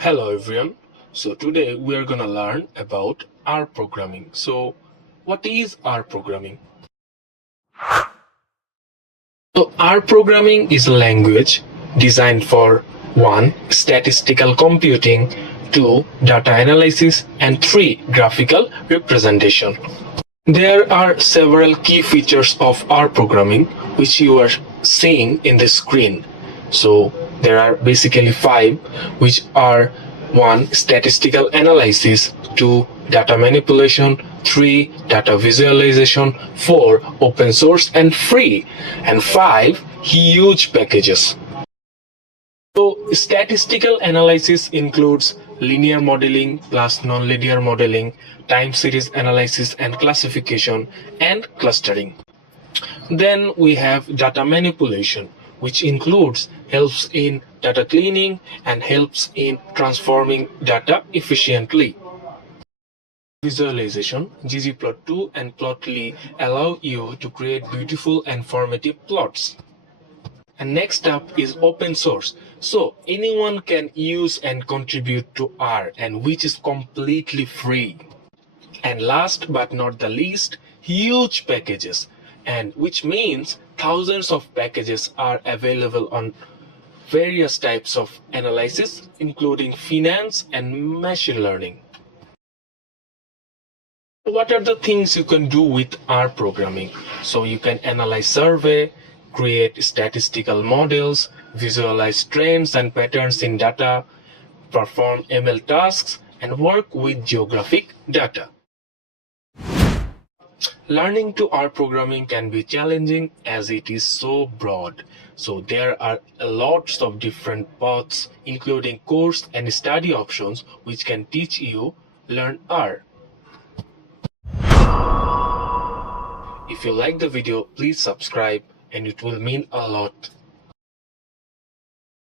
Hello everyone. So today we are gonna learn about R programming. So what is R programming? So R programming is a language designed for 1. Statistical computing, 2. Data analysis, and 3. Graphical representation. There are several key features of R programming which you are seeing in the screen. So there are basically 5, which are 1. Statistical analysis, 2. Data manipulation, 3. Data visualization, 4. Open source and free, and 5. Huge packages. So statistical analysis includes linear modeling plus nonlinear modeling, time series analysis and classification, and clustering. Then we have data manipulation, which includes helps in data cleaning and helps in transforming data efficiently. Visualization, ggplot2 and plotly allow you to create beautiful and formative plots. And next up is open source. So anyone can use and contribute to R, and which is completely free. And last but not the least, huge packages, and which means thousands of packages are available on various types of analysis, including finance and machine learning. What are the things you can do with R programming? So you can analyze survey, create statistical models, visualize trends and patterns in data, perform ML tasks, and work with geographic data. Learning to R programming can be challenging as it is so broad. So there are lots of different paths, including course and study options, which can teach you learn R. If you like the video, please subscribe and it will mean a lot.